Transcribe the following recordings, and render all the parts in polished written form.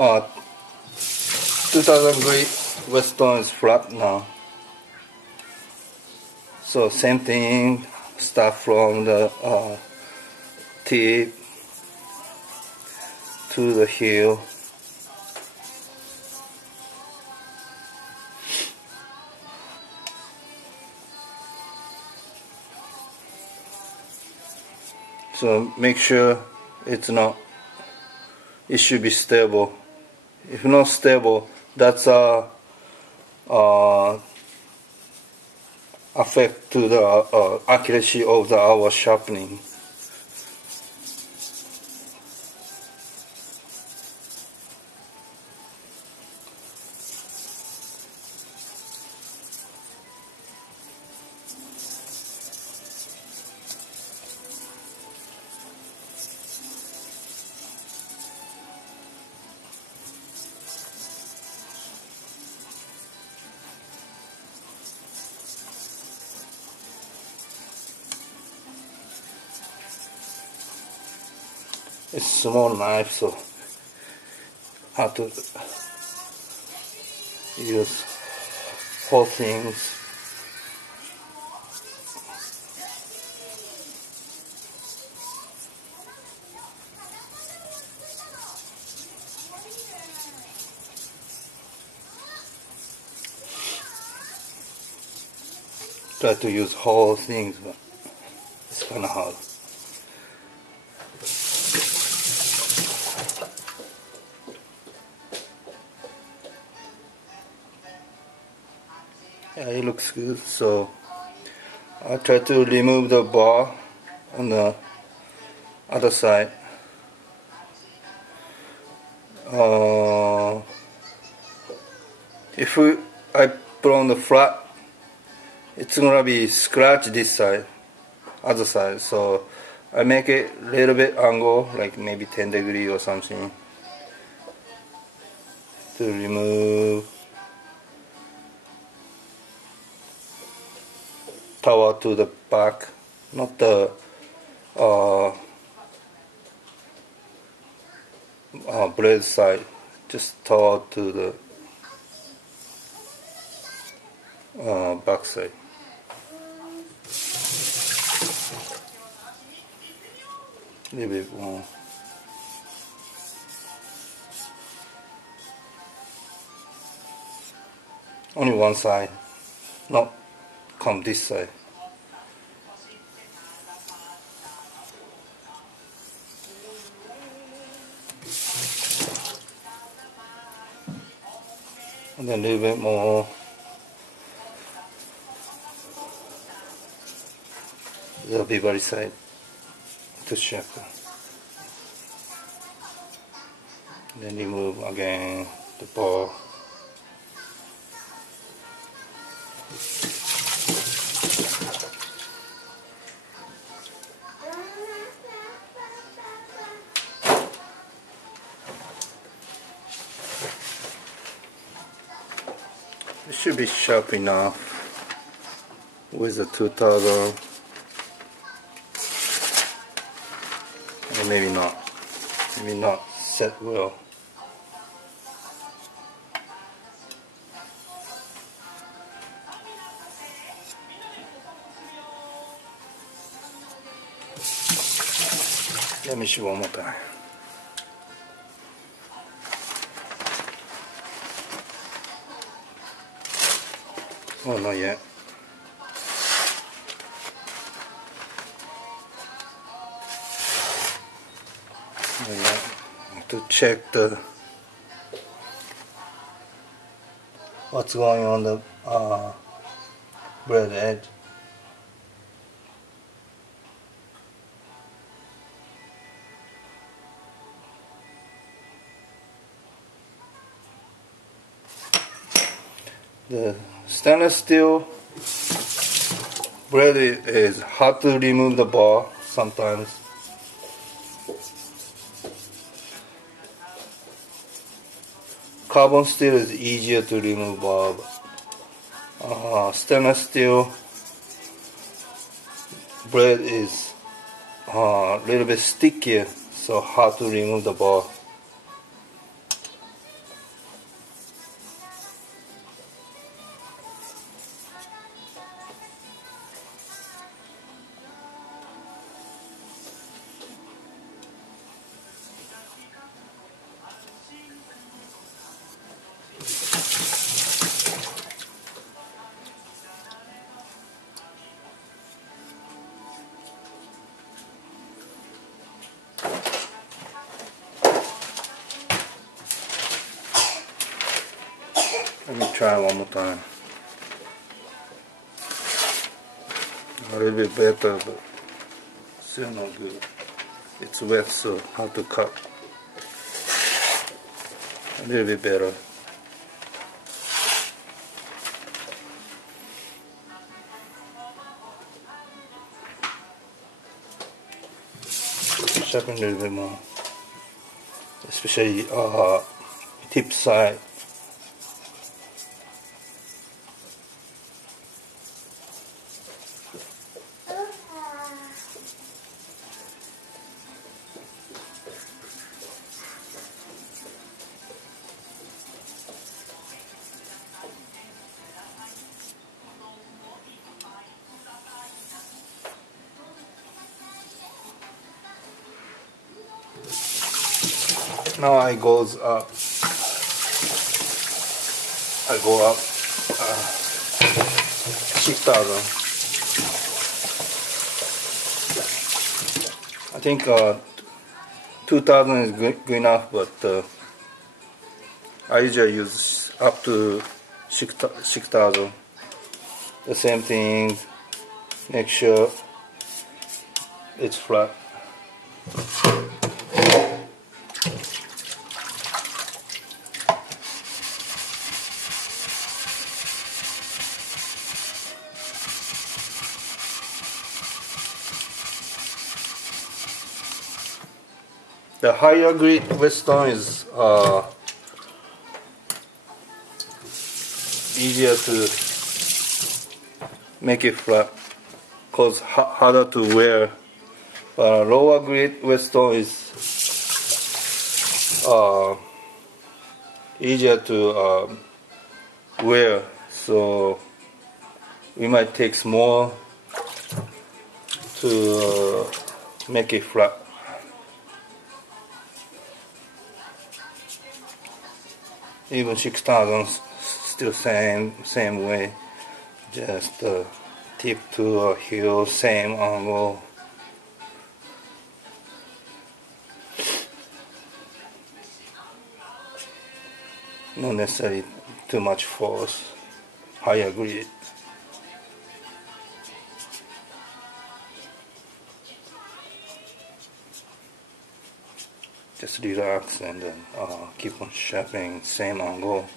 2000 grit whetstone is flat now. So same thing, start from the tip to the heel. So make sure it should be stable. If not stable, that's affect to the accuracy of our sharpening. It's a small knife, so have to use whole things. Try to use whole things, but it's kind of hard. Yeah, it looks good. So I try to remove the bar on the other side. If I put on the flat, it's gonna be scratch this side, other side. So I make it a little bit angle, like maybe 10 degrees or something, to remove tower to the back, not the blade side, just tower to the back side. A little bit more. Only one side, not come this side. And then a little bit more. The bevel side to sharpen. Then remove again the ball. It should be sharp enough with the 2000. Or maybe not set well. Let me shoot one more time. Oh, not yet. To check what's going on the blade edge. The stainless steel blade is hard to remove the bar sometimes. Carbon steel is easier to remove bar. Stainless steel blade is a little bit stickier, so hard to remove the bar. try one more time. A little bit better, but still not good. It's wet, so how to cut. A little bit better. Sharpen a little bit more, especially tip side. Now I go up 6,000. I think 2,000 is good enough, but I usually use up to 6,000. The same thing, make sure it's flat. The higher grade whetstone is easier to make it flat, cause harder to wear. But lower grade whetstone is easier to wear, so we might take more to make it flat. Even 6,000 still same way, just tip to a heel, same angle. Not necessarily too much force, higher grit. Just relax and then keep on sharpening, same angle.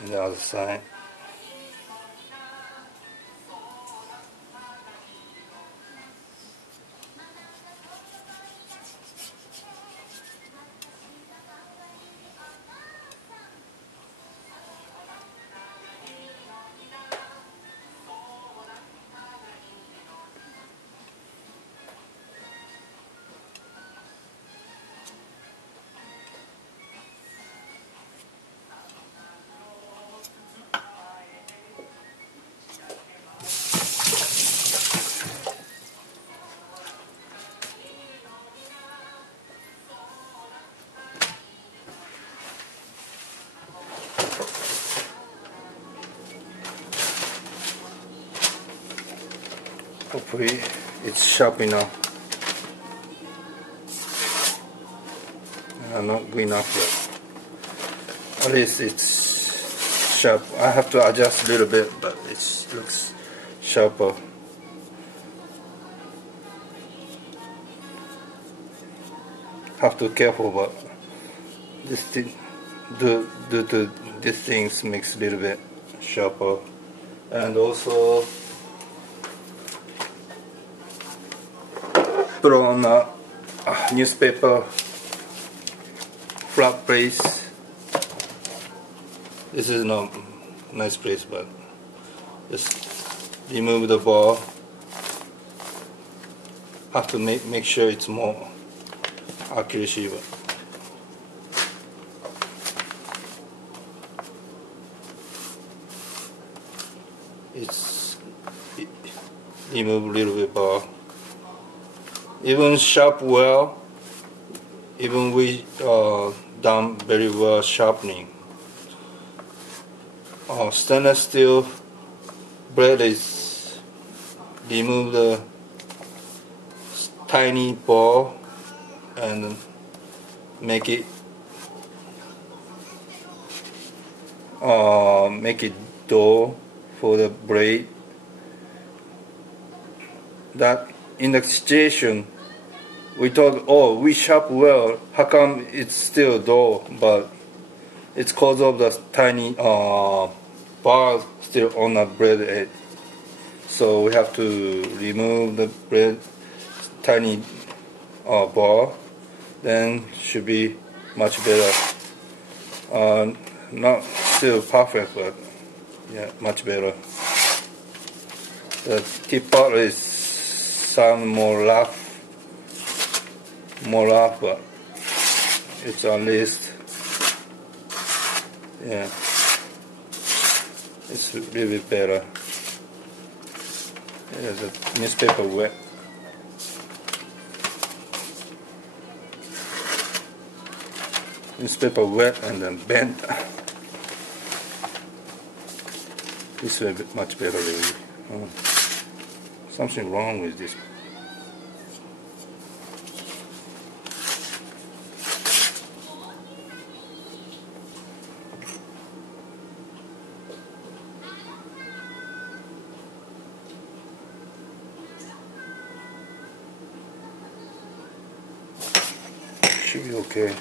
And the other side. Hopefully it's sharp enough. Not good enough yet. At least it's sharp. I have to adjust a little bit, but it looks sharper. Have to be careful, but this thing, due to these things, makes a little bit sharper, and also put on a newspaper flat place. This is not a nice place, but just remove the bar. Have to make sure it's more accuracy, but remove a little bit bar. Even sharp well, even with done very well sharpening. Stainless steel blade is remove the tiny ball and make it dull for the blade. That in the situation we thought, oh, we sharp well, how come it's still dull? But it's because of the tiny bar still on the blade edge. So we have to remove the blade tiny bar, then should be much better. Not still perfect, but yeah, much better. The tip part is sound more rough, but it's at least, yeah, it's really better. There's a newspaper wet. Newspaper wet and then bent. This will be much better really. Something wrong with this. Should be okay.